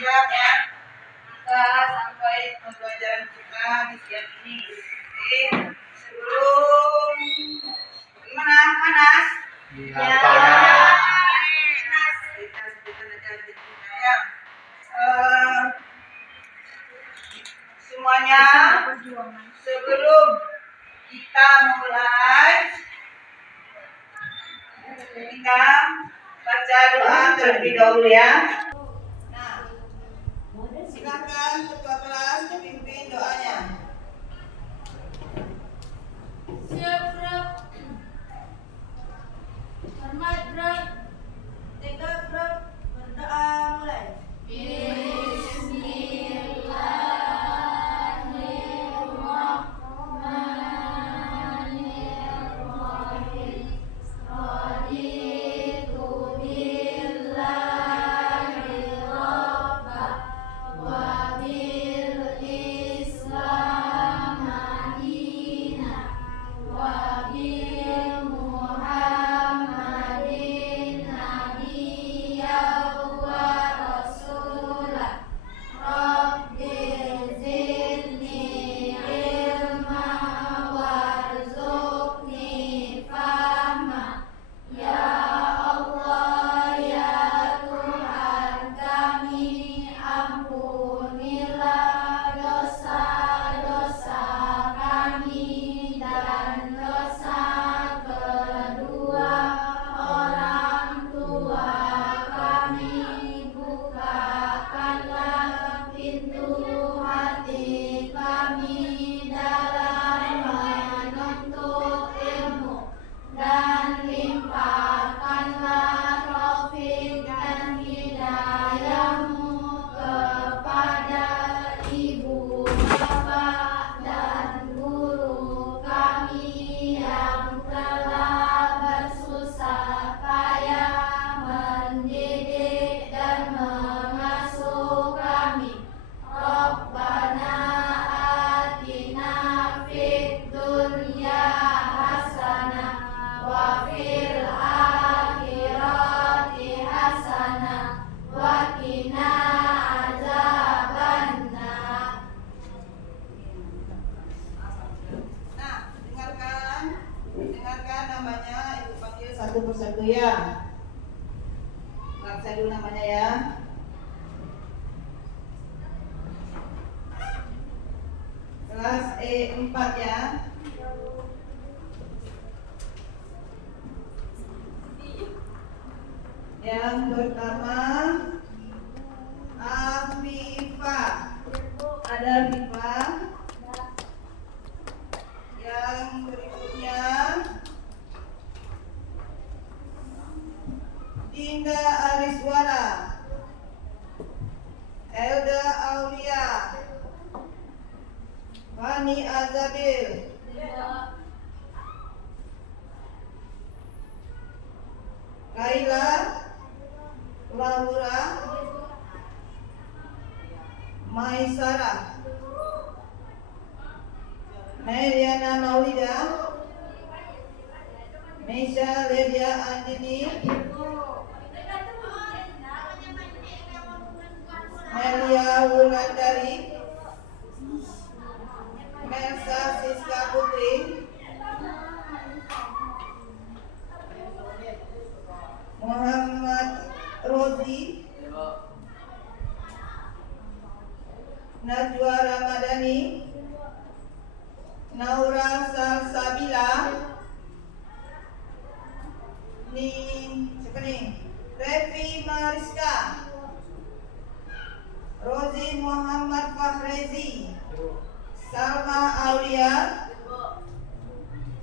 siap ya. Maka sampai pembelajaran kita di siang ini. Oke. Sebelum gimana panas? Ya. Panas. Kita sebutkan aja jadinya ya. Semuanya sebelum kita mulai kita baca doa terlebih dahulu ya. Nah, silakan ketua kelas dipimpin doanya. Siap, Bro. Hormat, Bro. Tegak, Bro. Berdoa mulai. Dengarkan namanya, ibu panggil satu persatu ya. Saya dulu namanya ya. Kelas E4 ya. Yang pertama Afifa. Ada Afifa. Yang berikutnya Dinda Ariswara, Elda Aulia, Fani Azabil, Kaila Laura, Maisara, Meliana Maulida, Mesha Ledia Andini, Melia Wulandari, Melsa Siska Putri, Muhammad Rozi, Najwa Ramadhani, Naura Salsabila, siapa nih? Revi Mariska, Rozi Muhammad Fahrezi, Salma Aulia,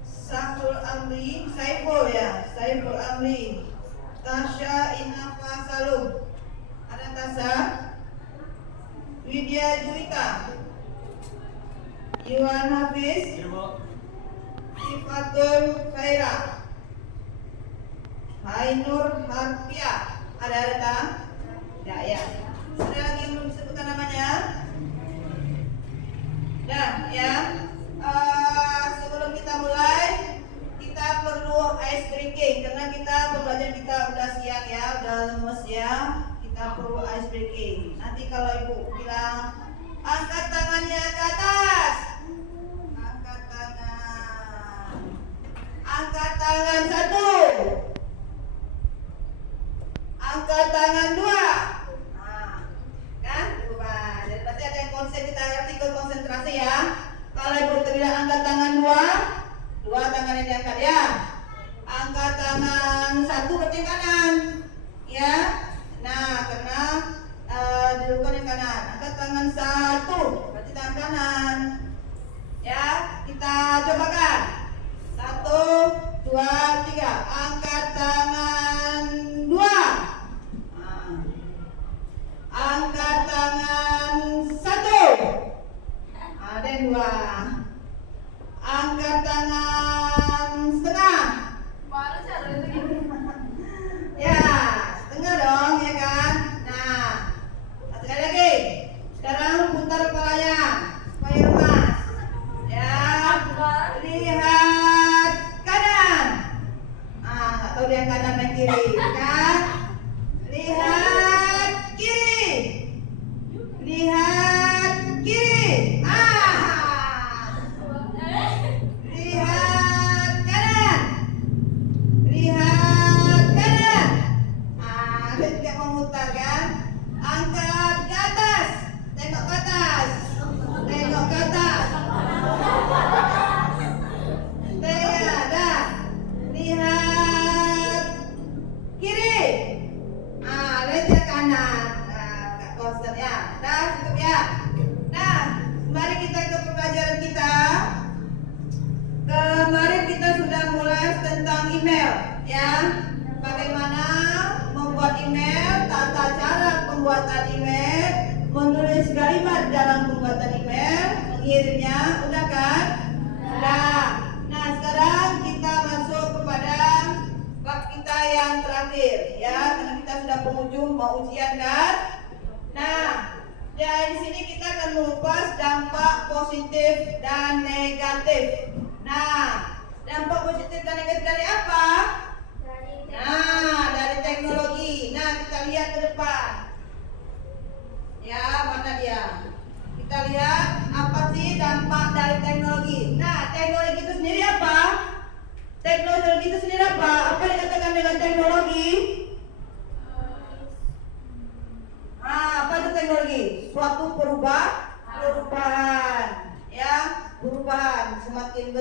Saiful Amri, Saiful Amri, Tasha Inafa Salum, ada Tasha, Widya Juwita, Iwan Hafiz, Sifatul Khaira, Hainur Harpia, ada tak? Ya. Ada lagi yang belum disebutkan namanya? Nah, ya. Sebelum kita mulai, kita perlu ice drinking karena pembelajaran kita udah siang ya, udah lemes ya. Kita perlu ice breaking. Nanti kalau ibu bilang angkat tangannya ke atas, angkat tangan, angkat tangan 1, angkat tangan 2. Nah, kan berubah. Jadi berarti ada yang kita ngerti konsentrasi ya. Kalau ibu terbilang angkat tangan 2 tangannya diangkat ya. Angkat tangan 1 berarti kanan, ya. Nah, karena dilakukan yang kanan. Angkat tangan 1 berarti tangan kanan, ya. Kita cobakan. 1, 2, 3. Angkat tangan 2. Angkat tangan 1. Ada yang 2. Angkat tangan setengah. Mana cara itu gitu? Ya, setengah dong, ya kan? Nah, satu kali lagi. Sekarang putar kepalanya supaya lemas. Ya, lihat kanan. Nggak tahu dia kanan dan kiri, kan? Lihat kiri. Lihat kiri. Lihat kanan. Lihat kanan. Dia tidak memutar kan? Angkat ke atas. Tengok ke atas. Tengok ke atas. Dah. Lihat kiri. Lihat kanan. Nggak konsep ya. Dah, cukup ya. Nah, mari kita ke pembelajaran kita. Kemarin kita sudah mulai tentang email, ya. Bagaimana membuat email, tata cara pembuatan email, menulis kalimat dalam pembuatan email, mengirimnya, udah kan? Udah. Nah, sekarang kita masuk kepada bab kita yang terakhir, ya. Karena kita sudah penghujung mau ujian kan? Nah, ya di sini kita akan mengupas dampak positif dan negatif. Nah, dampak positif dan negatif dari apa? Nah, dari teknologi. Nah, kita lihat ke depan. Ya, mana dia? Kita lihat apa sih dampak dari teknologi. Nah, teknologi itu sendiri apa? Teknologi itu sendiri apa? Apa yang dikatakan dengan teknologi? Apa itu teknologi? Suatu perubahan, ya, perubahan. Semakin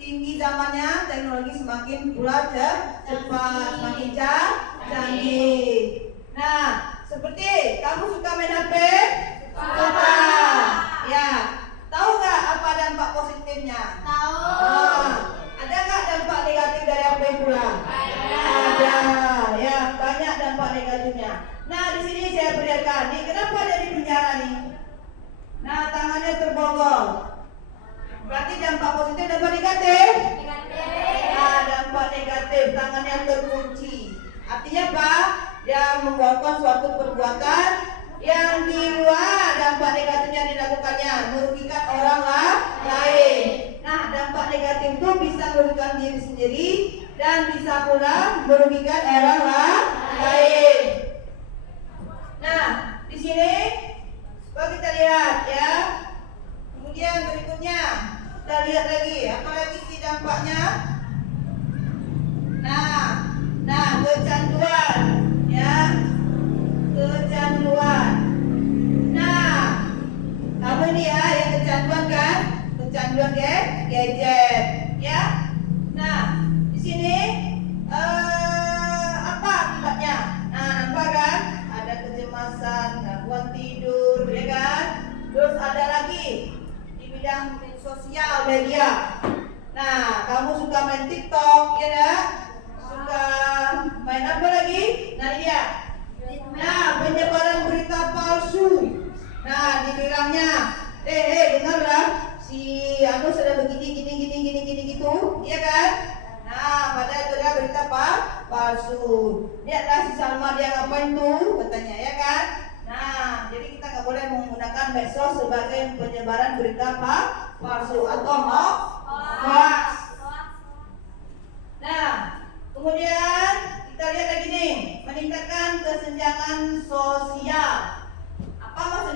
tinggi zamannya, teknologi semakin pula cepat, semakin canggih. Nah, seperti kamu suka main HP? Suka. Ya, tahu nggak apa dampak positifnya? Tahu. Ada nggak dampak negatif dari HP pula? Ada, ya, banyak dampak negatifnya. Nah, di sini saya perlihatkan nih, kenapa dia di penjara nih? Nah, tangannya terborgol. Berarti dampak positif, dampak negatif? Nah, dampak negatif, tangannya terkunci. Artinya apa? Dia membuatkan suatu perbuatan yang di luar dampak negatif yang dilakukannya, merugikan orang lain. Nah, dampak negatif itu bisa merugikan diri sendiri dan bisa pula merugikan orang lain. Nah, di sini coba kita lihat ya. Kemudian berikutnya kita lihat lagi, apa lagi sih dampaknya? Nah, kecanduan, ya, kecanduan. Nah, kamu ini ya yang kecanduan kan? Kecanduan gadget, ya. Nah, di sini apa akibatnya? Nah, nampak kan? Ada kecemasan, gangguan tidur, ya kan? Terus ada lagi di bidang sosial media. Nah, kamu suka main TikTok, ya kan? Suka main apa lagi? Nah, ini dia. Nah, penyebaran berita palsu. Nah, dibilangnya, dengarlah, si aku sudah begini gitu, iya kan? Nah, padahal itu adalah berita palsu. Lihatlah si Salma dia ngapain tuh, katanya, ya kan? Nah, jadi kita nggak boleh menggunakan medsos sebagai penyebaran berita palsu atau hoax. Nah, kemudian kita lihat lagi nih, meningkatkan kesenjangan sosial.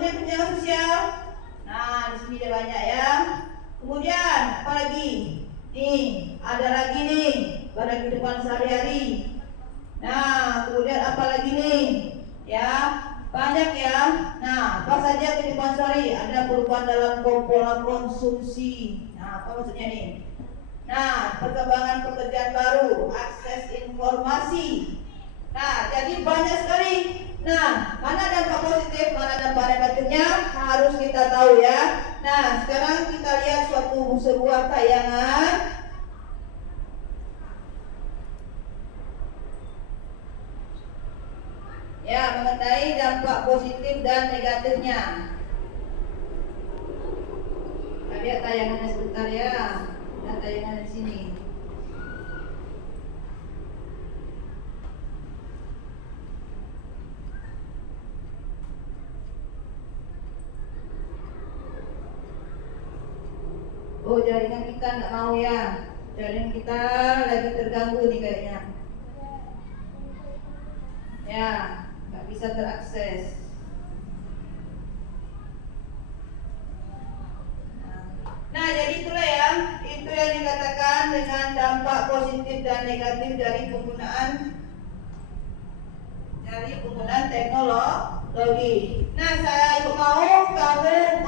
maksudnya tunjangan sosial. Nah, di sini ada banyak ya. Kemudian apa lagi? Nih, ada lagi nih pada kehidupan sehari-hari. Nah, kemudian apa lagi nih? Ya, banyak ya. Nah, apa saja kehidupan sehari? Ada perubahan dalam pola konsumsi. Nah, apa maksudnya nih? Nah, perkembangan pekerjaan baru, akses informasi. Nah, jadi banyak sekali. Nah, mana dampak positif, mana dampak negatifnya harus kita tahu ya. Nah, sekarang kita lihat sebuah tayangan. Ya, mengenai dampak positif dan negatifnya. Kita lihat tayangannya sebentar ya. Nah, tayangan di sini. Oh, jaringan kita nggak mau ya. Jaringan kita lagi terganggu nih kayaknya. Ya, nggak bisa terakses. Nah, jadi itulah ya. Itu yang dikatakan dengan dampak positif dan negatif dari penggunaan teknologi. Nah, saya mau kamu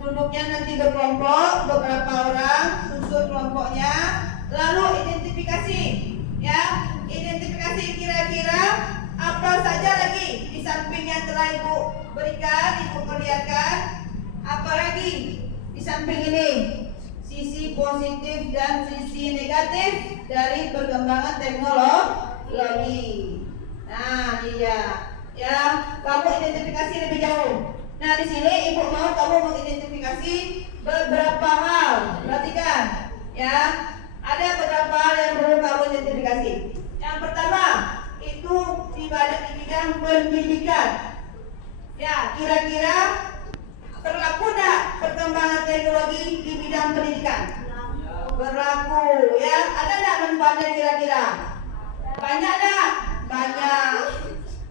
duduknya nanti berkelompok, beberapa orang, susun kelompoknya, lalu identifikasi, ya, identifikasi kira-kira apa saja lagi di samping yang telah Ibu berikan, Ibu perlihatkan, apa lagi di samping ini, sisi positif dan sisi negatif dari perkembangan teknologi. Nah, iya, ya, kamu identifikasi lebih jauh. Nah, di sini Ibu mau kamu mengidentifikasi beberapa hal. Perhatikan, ya. Ada beberapa hal yang perlu kamu identifikasi. Yang pertama, itu di bidang pendidikan. Ya, kira-kira berlaku enggak perkembangan teknologi di bidang pendidikan? Berlaku, ya. Ada enggak manfaatnya kira-kira? Banyak enggak? Banyak.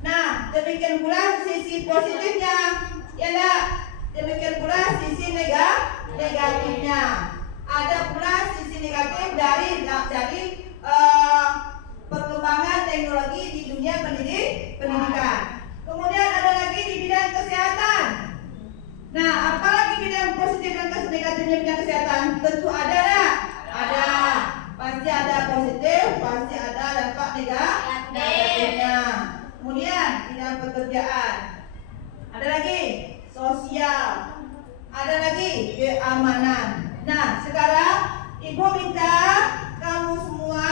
Nah, demikian pula sisi positifnya. Ya enggak? Demikian pula sisi negatifnya. Ada pula sisi negatif dari perkembangan teknologi di dunia pendidikan. Kemudian ada lagi di bidang kesehatan. Nah, apalagi bidang positif dan negatifnya bidang kesehatan? Tentu ada enggak? Ada. Pasti ada positif, pasti ada dampak negatifnya. Kemudian bidang pekerjaan. Ada lagi sosial, ada lagi keamanan. Nah, sekarang Ibu minta kamu semua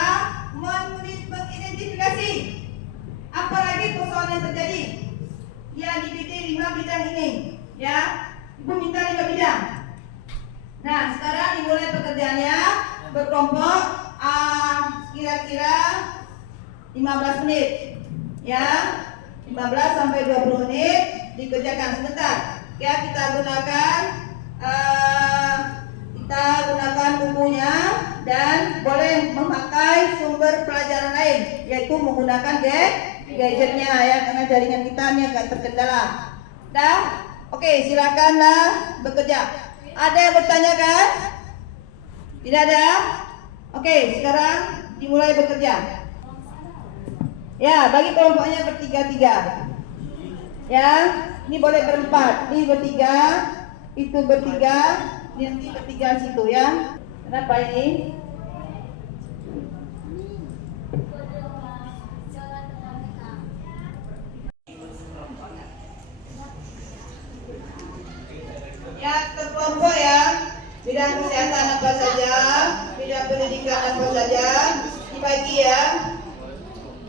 mengidentifikasi apa lagi persoalan yang terjadi yang di 5 bidang ini, ya. Ibu minta 5 bidang. Nah, sekarang dimulai pekerjaannya, berkelompok kira-kira 15 menit, ya. 15 sampai 20 menit dikerjakan sebentar. Ya, kita gunakan bukunya dan boleh memakai sumber pelajaran lain, yaitu menggunakan gadgetnya ya, karena jaringan kita ini agak terkendala. Dah? Oke, silakanlah bekerja. Ada yang bertanya kan? Tidak ada? Oke, sekarang dimulai bekerja. Ya, bagi kelompoknya bertiga-tiga. Ya, ini boleh berempat. Ini bertiga, itu bertiga, nanti bertiga situ ya. Kenapa ini? Ya, terkelompok ya. Bidang kesehatan apa saja, bidang pendidikan apa saja, dibagi ya.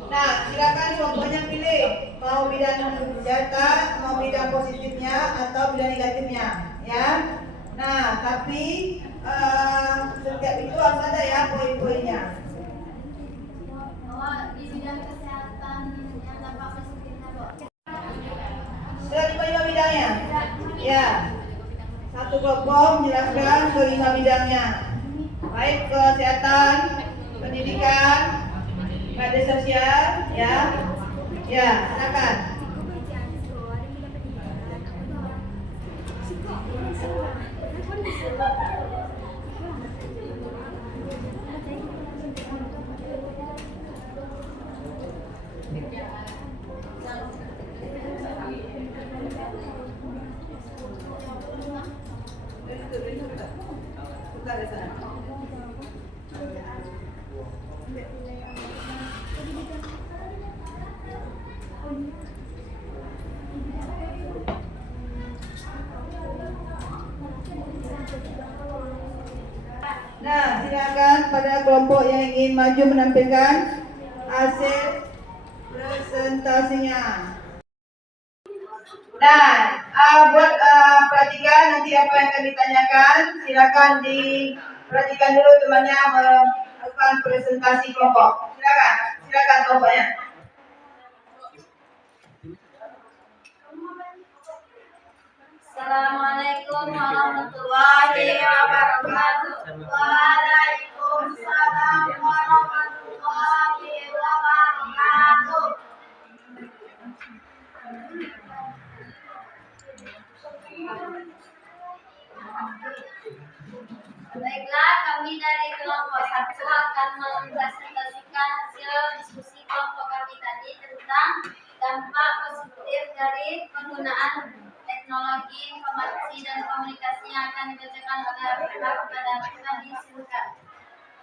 Nah, silakan kelompoknya pilih mau bidang kesehatan, mau bidang positifnya atau bidang negatifnya, ya. Nah, tapi setiap itu harus ada ya poin-poinnya. Di bidang kesehatan yang dampak positifnya, Bu. Sudah lima bidangnya? Ya. Satu kelompok menjelaskan kelima bidangnya, baik kesehatan, pendidikan, media sosial, ya, ya, silakan. Buka di sana. Nah, silakan pada kelompok yang ingin maju menampilkan hasil presentasinya. Nah, buat perhatikan nanti apa yang akan ditanyakan, silakan diperhatikan dulu temannya melakukan presentasi kelompok. Silakan kelompoknya. Assalamualaikum warahmatullahi wabarakatuh. Waalaikumsalam warahmatullahi wabarakatuh. Baiklah, kami dari kelompok 1 akan mempresentasikan hasil diskusi kelompok kami tadi tentang dampak positif dari penggunaan teknologi informasi dan komunikasi yang akan dibacakan oleh Afifah kepada kita disilakan.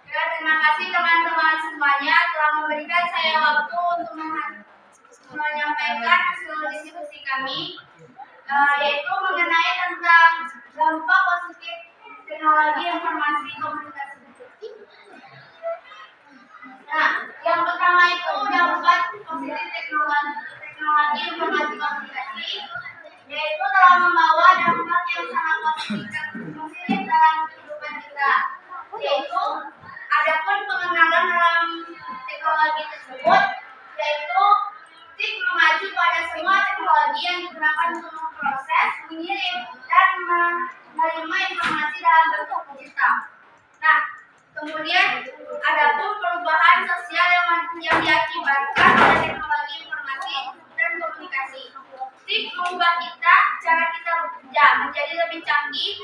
Ya, terima kasih teman-teman semuanya telah memberikan saya waktu untuk menyampaikan hasil diskusi kami, yaitu mengenai tentang dampak positif teknologi informasi komunikasi. Nah, yang pertama itu dampak positif teknologi informasi komunikasi, yaitu telah membawa dampak yang sangat positif dalam kehidupan kita, yaitu adapun pengenalan dalam teknologi tersebut, yaitu TIK mengacu pada semua teknologi yang digunakan untuk memproses, mengirim, dan menerima informasi dalam bentuk digital. Nah, kemudian adapun perubahan sosial yang diakibatkan oleh teknologi informasi dan komunikasi. TIK mengubah kita, cara kita bekerja menjadi lebih canggih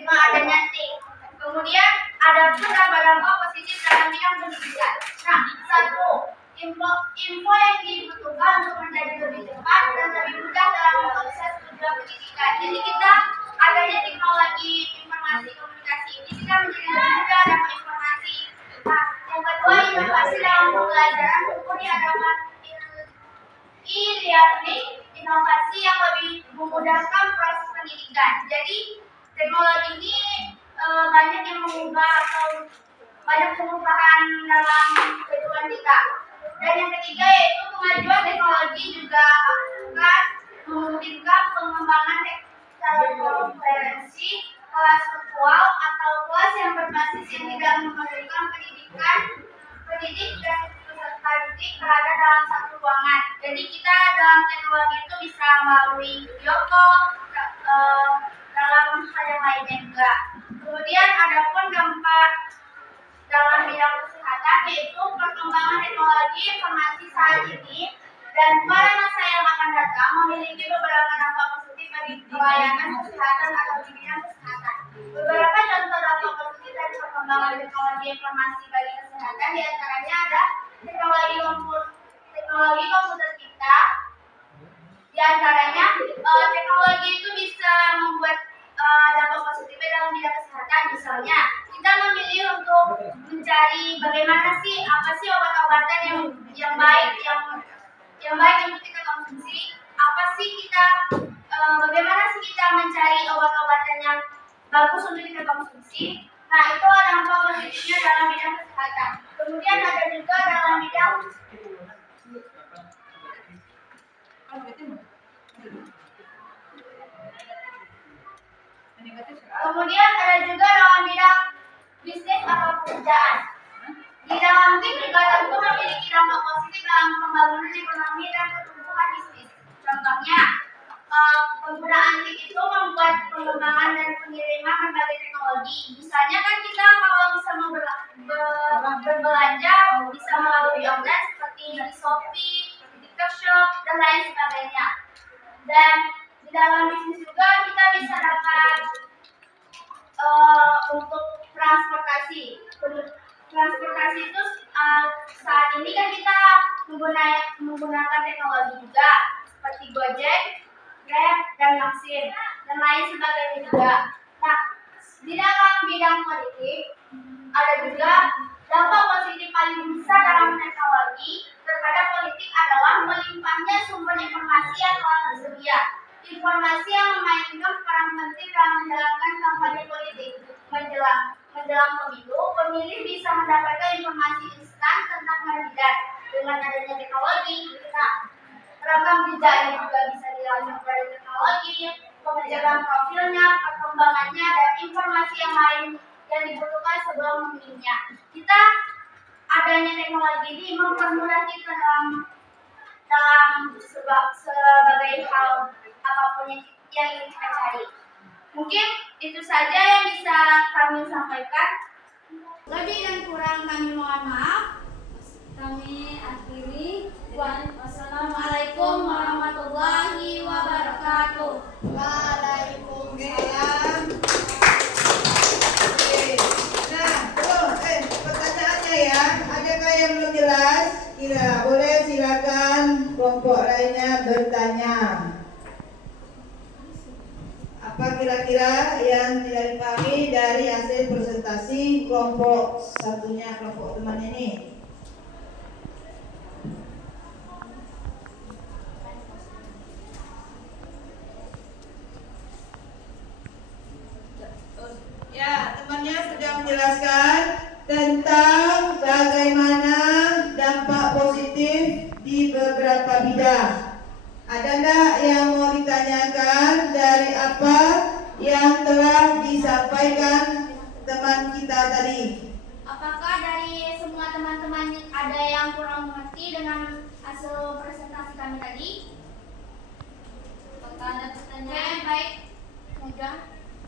dengan adanya TIK. Kemudian adapun dampak positif dalam bidang pendidikan. Nah, 1. Info yang dibutuhkan untuk menjadi lebih cepat dan lebih mudah dalam proses pendidikan. Jadi kita adanya teknologi informasi komunikasi ini kita menjadi lebih mudah dapat informasi. Nah, yang kedua, inovasi dalam pembelajaran kemudian adalah e-learning, inovasi yang lebih memudahkan proses pendidikan. Jadi teknologi ini banyak yang mengubah atau banyak perubahan dalam kehidupan kita. Dan yang ketiga yaitu kemajuan teknologi juga akan memungkinkan pengembangan telekonferensi, kelas virtual atau kelas yang berbasis yang tidak memberikan pendidik dan peserta didik berada dalam satu ruangan. Jadi kita dalam teknologi itu bisa melalui video call dalam hal yang lainnya juga. Kemudian adapun dampak dalam bidang kesehatan yaitu perkembangan teknologi informasi saat ini dan pada masa yang akan datang memiliki beberapa dampak positif bagi pelayanan kesehatan atau di bidang kesehatan. Beberapa contoh dampak positif dari perkembangan teknologi informasi bagi kesehatan diantaranya ada teknologi komputer kita. Diantaranya teknologi itu bisa membuat dampak positifnya dalam bidang kesehatan. Misalnya kita memilih untuk mencari bagaimana sih apa sih obat-obatan yang baik untuk kita konsumsi, apa sih kita bagaimana sih kita mencari obat-obatan yang bagus untuk kita konsumsi. Nah, itu ada dampak positifnya dalam bidang kesehatan. Kemudian ada juga dalam bidang bisnis atau pekerjaan. Di dalam tim juga tentu memiliki dampak positif dalam pembangunan ekonomi dan pertumbuhan bisnis. Contohnya, penggunaan TIK itu membuat pengembangan dan pengiriman berbagai teknologi. Misalnya kan kita kalau bisa berbelanja bisa melalui online seperti di Shopee, di TikTok Shop, dan lain sebagainya. Dan di dalam bisnis juga kita bisa dapat untuk transportasi. Untuk transportasi itu saat ini kan kita menggunakan teknologi juga seperti Gojek, Grab, dan Maxim dan lain sebagainya juga. Nah, di dalam bidang politik ada juga dampak positif paling besar dalam teknologi terhadap politik adalah melimpahnya sumber informasi yang telah tersedia. Informasi yang memainkan peran penting dalam menjalankan kampanye politik. Menjelang pemilu, pemilih bisa mendapatkan informasi instan tentang kandidat. Dengan adanya teknologi, rekam jejaknya juga bisa dilacak dari teknologi, pengejaran profilnya, perkembangannya, dan informasi yang lain yang dibutuhkan sebelum memilihnya. Adanya teknologi ini mempermudah kita dalam sebagai hal apapun yang ingin kita cari. Mungkin itu saja yang bisa kami sampaikan. Lebih dan kurang kami mohon maaf. Kami akhiri. Wassalamualaikum warahmatullahi wabarakatuh. Waalaikumsalam. Oke. Nah, pertanyaannya ya, adakah yang belum jelas? Boleh silakan kelompok lainnya bertanya. Apa kira-kira yang tidak dipahami dari hasil presentasi kelompok satunya, kelompok teman ini? Ya, temannya sudah menjelaskan tentang bagaimana dampak positif di beberapa bidang. Ada enggak yang mau ditanyakan dari apa yang telah disampaikan teman kita tadi? Apakah dari semua teman-teman ada yang kurang mengerti dengan hasil presentasi kami tadi? Apakah ada pertanyaan? Baik, mudah.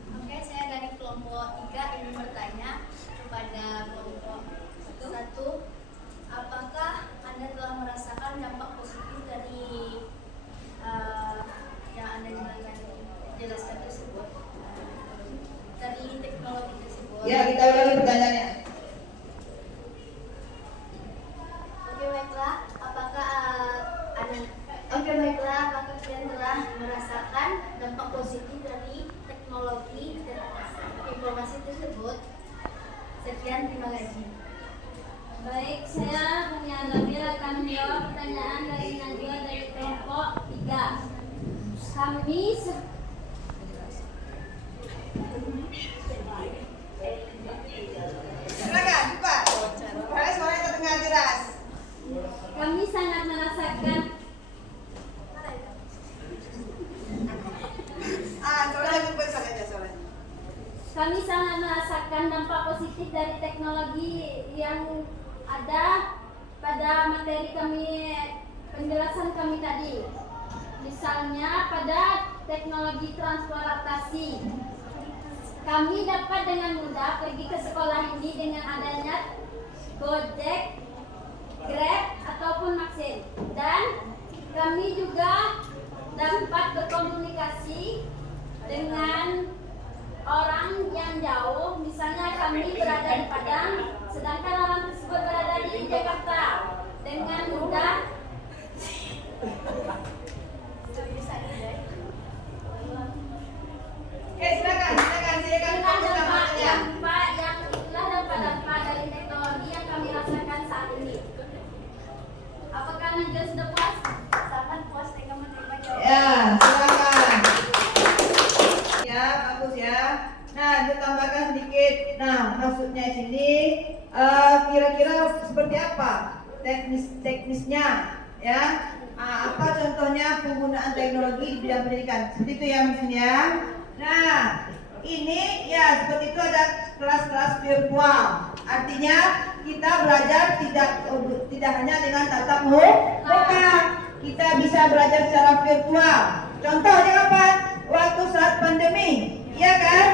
Oke, saya dari kelompok 3 ingin bertanya kepada kelompok 1. Apakah Anda telah merasakan dampak positif dari yang Anda jelaskan tersebut, dari teknologi tersebut? Ya, kita ulangi pertanyaannya. Apakah kalian telah merasakan dampak positif dari teknologi dan informasi tersebut? Sekian, terima kasih. Baik, saya Munia Zamir akan menjawab pertanyaan dari Najwa dari kelompok 3. Kami Silakan, cepat. Suara terdengar jelas. kami sangat merasakan Kami sangat merasakan dampak positif dari teknologi yang ada pada materi kami, penjelasan kami tadi. Misalnya pada teknologi transportasi. Kami dapat dengan mudah pergi ke sekolah ini dengan adanya Gojek, Grab, ataupun Maxim. Dan kami juga dapat berkomunikasi dengan orang yang jauh, misalnya kami berada di Padang, sedangkan orang tersebut berada di Jakarta. Dengan mudah Silakan dampak yang itulah dampak dari teknologi yang kami rasakan saat ini. Apakah Najwa sudah puas? Sangat puas dengan menerima jawaban. Ya, silakan. Ya, bagus ya. Nah, ditambahkan sedikit. Nah, maksudnya sini kira-kira seperti apa teknisnya, ya? Apa contohnya penggunaan teknologi di bidang pendidikan? Seperti itu ya misalnya. Nah, ini ya seperti itu, ada kelas-kelas virtual. Artinya kita belajar tidak hanya dengan tatap muka. Kita bisa belajar secara virtual. Contohnya apa? Waktu saat pandemi, iya kan?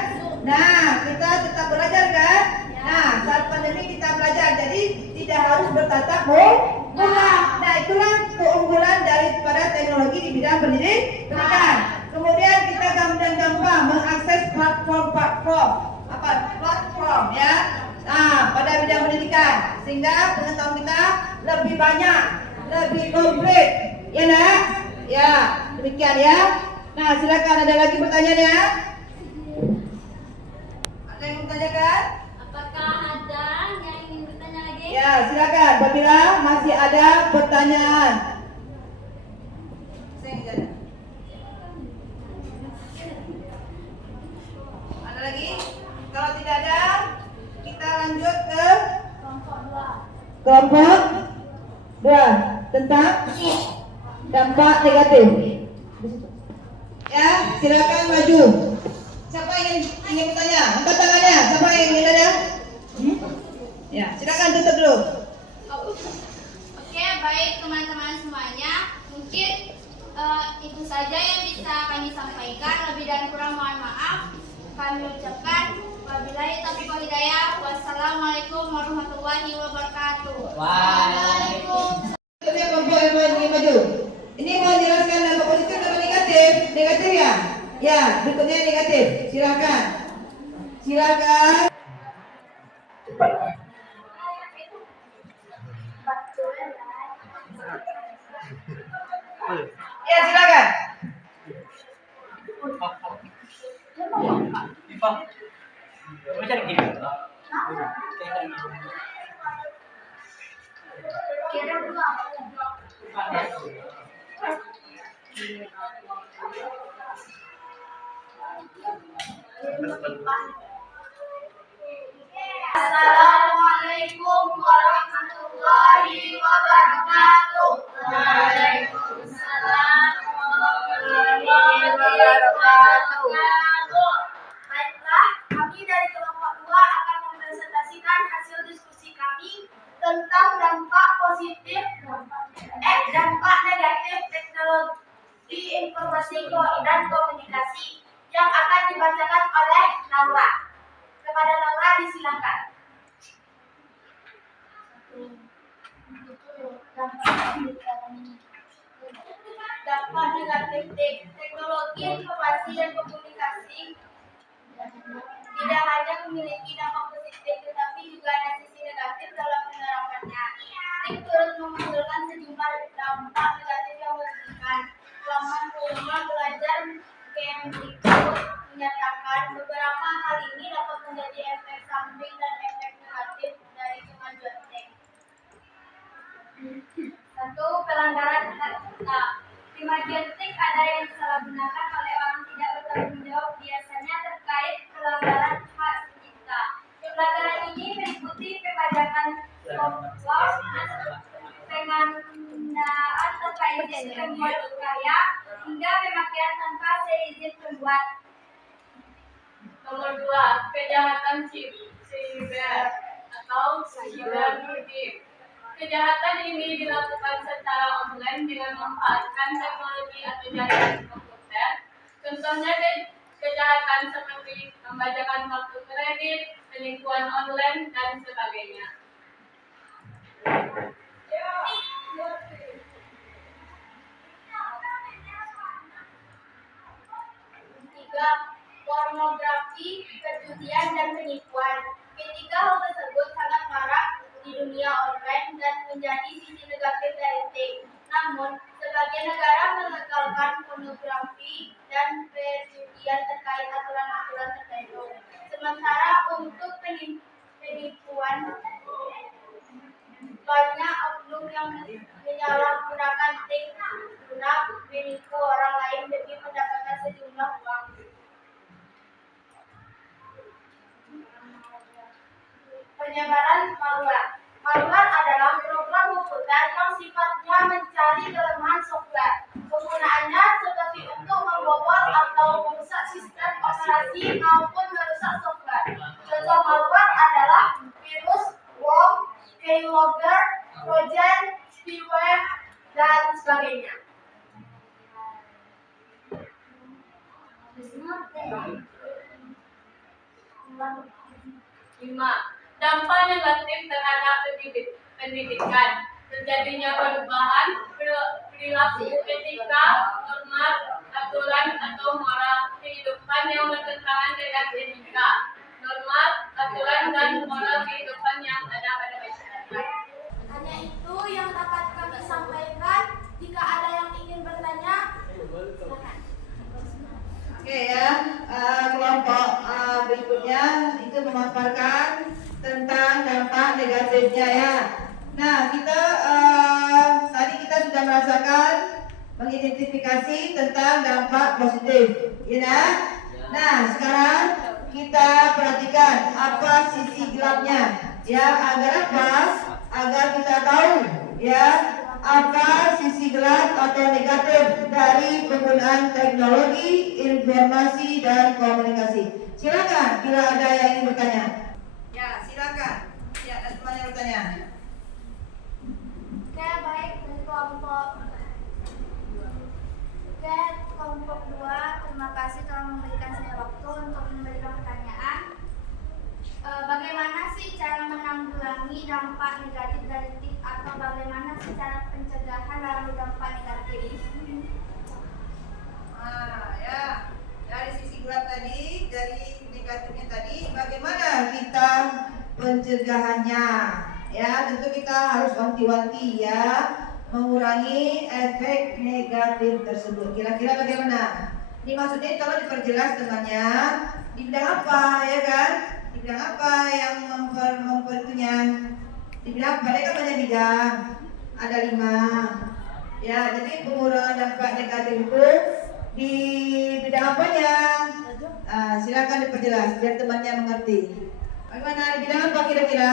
Nah, kita tetap belajar kan? Nah, saat pandemi kita belajar, jadi tidak harus bertatap muka. Nah, itulah keunggulan daripada teknologi di bidang pendidikan. Kemudian platform ya. Nah, pada bidang pendidikan sehingga pengetahuan kita lebih banyak, lebih komplit. Ya, Nak? Ya, demikian ya. Nah, silakan ada lagi pertanyaan ya. Ada yang mau tanyakan? Apakah ada yang ingin bertanya lagi? Ya, silakan. Apabila masih ada pertanyaan. Ada lagi? Kalau tidak ada, kita lanjut ke kelompok 2 tentang dampak negatif. Ya, silakan maju. Siapa yang ingin bertanya? Angkat tangannya. Siapa yang ingin bertanya? Ya, silakan tutup dulu. Oke, baik teman-teman semuanya. Mungkin itu saja yang bisa kami sampaikan. Lebih dan kurang mohon maaf. Kami ucapkan wabillahi taufiq wal hidayah. Wassalamualaikum warahmatullahi wabarakatuh. Waalaikumsalam. Setiap kelompok yang ingin maju. Ini mau jelaskan dampak positif dan negatif. Negatif ya? Ya, berikutnya negatif. Silakan. Silakan. Ya, silakan. Assalamualaikum warahmatullahi wabarakatuh. Waalaikumsalam warahmatullahi wabarakatuh. Baiklah, kami dari kelompok 2 akan mempresentasikan hasil diskusi kami tentang dampak negatif teknologi informasi dan komunikasi yang akan dibacakan oleh Laura. Kepada Laura disilakan. Dampak negatif teknologi informasi dan komunikasi tidak hanya memiliki dampak positif, tetapi juga ada sisi negatif dalam penerapannya. Tik turut memunculkan sejumlah dampak negatif yang merugikan. Laman Rumah Belajar Kemdikbud menyatakan beberapa hal ini dapat menjadi efek samping dan efek negatif dari kemajuan teknologi. 1. Pelanggaran hak cipta. Di bagian tik ada yang disalahgunakan oleh orang tidak bertanggung jawab, biasanya terkait pelanggaran hak cipta. Pelanggaran ini meliputi pembajakan software, penganiayaan tanpa izin pembuat karya, hingga pemakaian tanpa seizin pembuat. Nomor 2, kejahatan siber atau cyberbullying. Kejahatan ini dilakukan secara online dengan memanfaatkan teknologi atau jaringan komputer. Contohnya kejahatan seperti pembajakan kartu kredit, penipuan online, dan sebagainya. 3. Pornografi, perjudian, dan penipuan. Ketiga hal tersebut sangat marak di dunia online dan menjadi sisi negatif dari TIK. Namun, sebagian negara melegalkan pornografi dan perjudian terkait aturan-aturan tertentu. Sementara untuk penipuan, banyak oknum yang menyalahgunakan TIK guna menipu orang lain demi mendapatkan sejumlah uang. Penyebaran malware. Malware adalah program komputer yang sifatnya mencari kelemahan software. Penggunaannya seperti untuk membobol atau merusak sistem operasi maupun merusak software. Contoh malware adalah virus, worm, keylogger, trojan, spyware, dan sebagainya. 5. Dampak negatif terhadap pendidikan. Terjadinya perubahan perilaku etika, norma, aturan, atau moral kehidupan yang bertentangan dengan etika, norma, aturan dan moral kehidupan yang ada pada masyarakat. Hanya itu yang dapat kami sampaikan. Jika ada yang ingin bertanya, silakan. Oke ya, kelompok berikutnya itu memaparkan tentang dampak negatifnya ya. Nah, tadi kita sudah merasakan mengidentifikasi tentang dampak positif, ya. Nah, sekarang kita perhatikan apa sisi gelapnya, ya, agar apa? Agar kita tahu, ya, apa sisi gelap atau negatif dari penggunaan teknologi informasi dan komunikasi. Silakan bila ada yang ingin bertanya. Ya, silakan. Ya, ada teman yang bertanya. Oke, baik. Dari kelompok 2, terima kasih telah memberikan saya waktu untuk memberikan pertanyaan. Bagaimana sih cara menanggulangi dampak negatif dari TIK atau bagaimana sih cara pencegahan dari dampak negatif? Ya, dari sisi gelap tadi, dari negatifnya tadi, bagaimana kita pencegahannya? Ya, tentu kita harus wanti-wanti ya, mengurangi efek negatif tersebut. Kira-kira bagaimana? Ini maksudnya kalau diperjelas temannya, di bidang apa, ya kan? Di bidang apa yang memperitunya? Di bidang apa? Dia kan banyak bidang, ada 5. Ya, jadi pengurangan dampak negatif itu di bidang apanya? Silakan diperjelas biar temannya mengerti. Bagaimana di bidang apa kira-kira?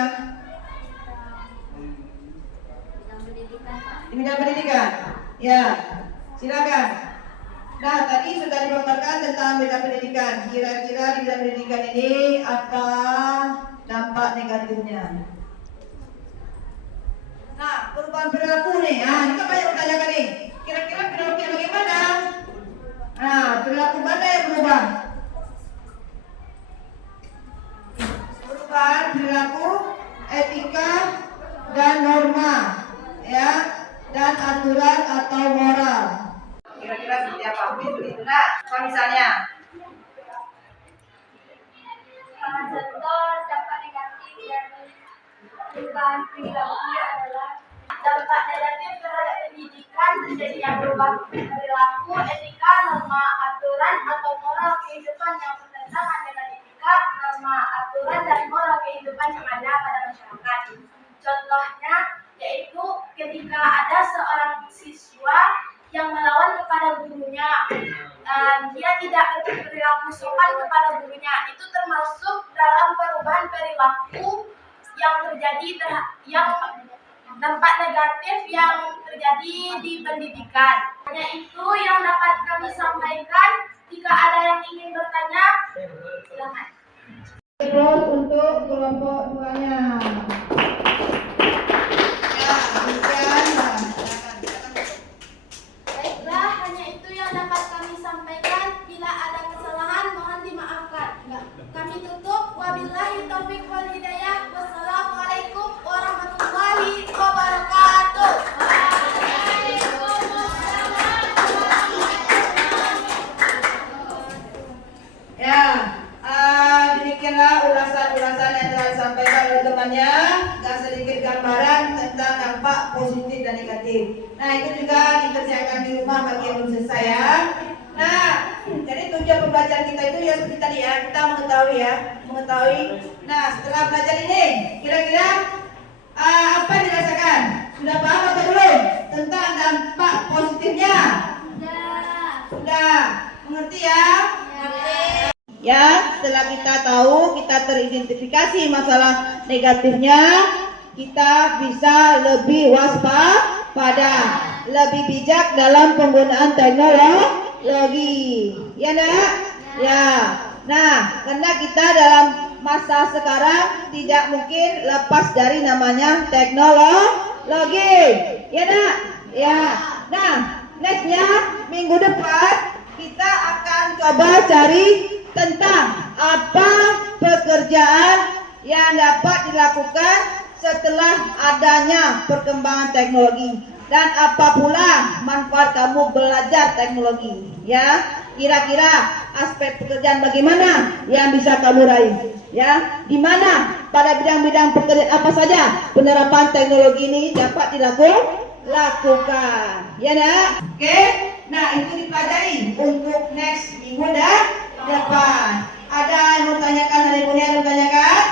Di bidang pendidikan. Ya, silakan. Nah, tadi sudah dipaparkan tentang bidang pendidikan. Kira-kira di bidang pendidikan ini apa dampak negatifnya? Nah, perubahan perilaku nih. Ini kan banyak bertanyakan nih. Kira-kira perilaku bagaimana? Nah, perilaku mana yang berubah? Perubahan perilaku, etika dan norma, ya, dan aturan atau moral. Kira-kira seperti apa? Mungkin begitu, nak. Kalau misalnya, Salah satu dampak negatif dari perubahan perilaku adalah dampak negatif terhadap pendidikan, terjadinya perubahan perilaku, etika, norma, aturan atau moral kehidupan yang bertentangan dengan etika, norma, aturan dan moral kehidupan yang ada pada masyarakat. Contohnya yaitu ketika ada seorang siswa yang melawan kepada gurunya, dia tidak berperilaku sopan kepada gurunya, itu termasuk dalam perubahan perilaku yang terjadi yang dampak negatif yang terjadi di pendidikan. Hanya itu yang dapat kami sampaikan. Jika ada yang ingin bertanya, silakan. terus untuk kelompok 2-nya. Ya, demikian. Baiklah, hanya itu yang dapat kami sampaikan. Bila ada kesalahan, mohon dimaafkan. Kami tutup. Wabillahi taufiq wal hidayah. Wassalamualaikum warahmatullahi wabarakatuh. Ya, demikianlah ulasan-ulasan yang telah disampaikan oleh temannya, dan sedikit gambaran tentang dampak positif dan negatif. Nah, itu juga dikerjakan di rumah bagi yang belum selesai ya. Nah, jadi tujuan pembelajaran kita itu ya seperti tadi ya, kita mengetahui. Nah, setelah belajar ini, kira-kira apa yang dirasakan? Sudah paham atau belum tentang dampak positifnya? Sudah, mengerti ya? Ya, setelah kita tahu, kita teridentifikasi masalah negatifnya, kita bisa lebih waspada, lebih bijak dalam penggunaan teknologi. Ya, nak? Ya. Nah, karena kita dalam masa sekarang tidak mungkin lepas dari namanya teknologi. Ya, nak? Ya. Nah, nextnya minggu depan kita akan coba cari tentang apa pekerjaan yang dapat dilakukan setelah adanya perkembangan teknologi dan apa pula manfaat kamu belajar teknologi. Ya, kira-kira aspek pekerjaan bagaimana yang bisa kamu raih? Ya, di mana pada bidang-bidang pekerjaan apa saja penerapan teknologi ini dapat dilakukan? Ya, nak? Oke. Nah, itu dipelajari untuk next minggu depan. Ada yang mau tanyakan dari Bunda yang mau tanyakan?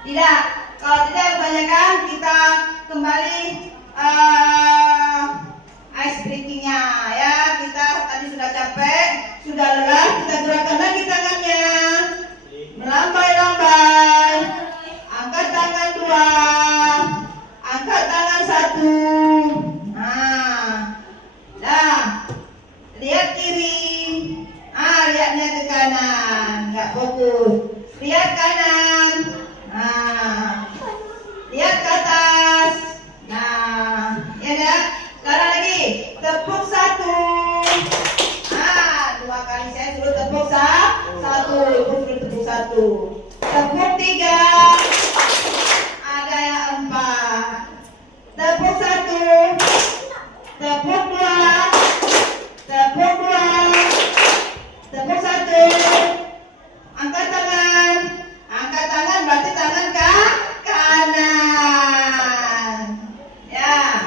Tidak. Kalau tidak tanyakan, kita kembali ice breakingnya ya. Kita tadi sudah capek, sudah lelah, kita gerakan lagi tangannya. Melambai-lambai. Angkat tangan 2. Angkat tangan 1. Nah, lihat kiri. Lihatnya ke kanan, nggak fokus. Lihat kanan. Lihat ke atas. Nah, ya dah. Sekarang lagi, tepuk 1. 2 kali saya suruh tepuk 1. Ibu suruh tepuk 1. Tepuk 3. Ada yang 4. Tepuk 1. Tepuk 2. Tepuk 2. Tepuk 1. Angkat tangan. Angkat tangan berarti tangan ke kanan. Ya.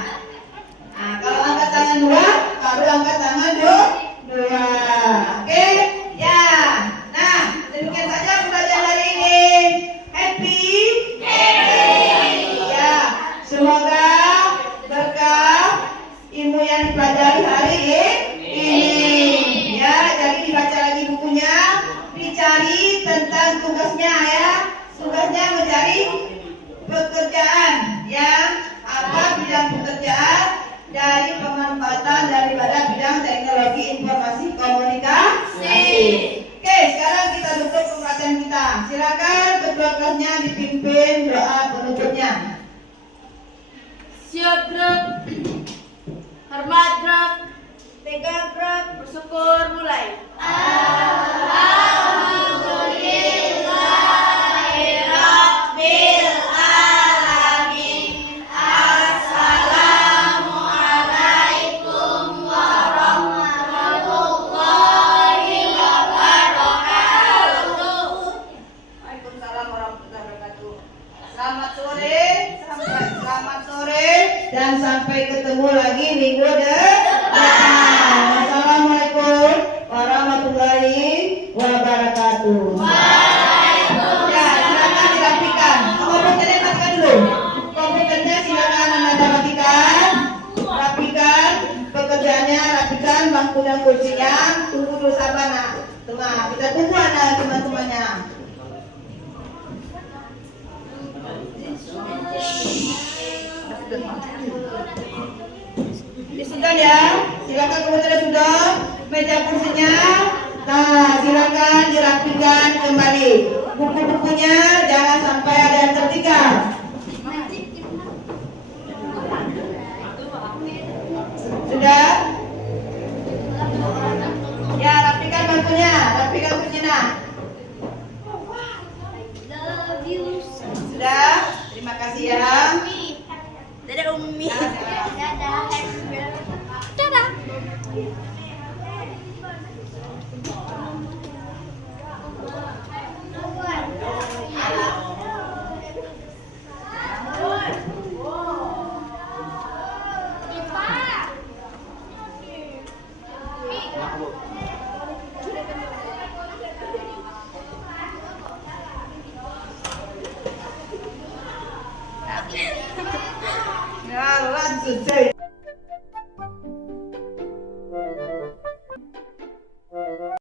Nah, kalau angkat tangan 2, baru angkat tangan 2. Oke? Ya. Nah, demikian saja pembelajaran hari ini. Happy? Ya. Semoga berkah ilmu yang dipelajari hari ini. Ya, jadi dibaca lagi bukunya, dicari tentang tugasnya ya. Tugasnya mencari pekerjaan ya. Apa bidang pekerjaan dari pemanfaatan daripada bidang teknologi informasi komunikasi. Oke, sekarang kita tutup pembelajaran kita. Silakan ketua kelasnya dipimpin doa penutupnya. Siap gerak, hormat gerak, tegak gerak, bersyukur mulai. Alhamdulillahirabbil alamin. Assalamualaikum warahmatullahi wabarakatuh. Waalaikumsalam warahmatullahi wabarakatuh. Selamat sore, selamat sore dan sampai ketemu lagi minggu depan. Wassalamualaikum warahmatullahi wabarakatuh. Ya, silakan dirapikan. Komputernya matikan dulu. Komputernya silakan Anda matikan. Rapikan pekerjaannya, rapikan bangku dan kursinya. Tunggu dulu sabar nak. Kita tunggu anak teman-temannya. Sudah ya, silakan komputernya sudah, meja kursinya. Nah, silakan dirapikan kembali. Buku-bukunya jangan sampai ada yang tertinggal. Sudah? Ya, rapikan bangkunya, rapikan kursinya. Sudah? Terima kasih ya. Dadah Umi. Dadah.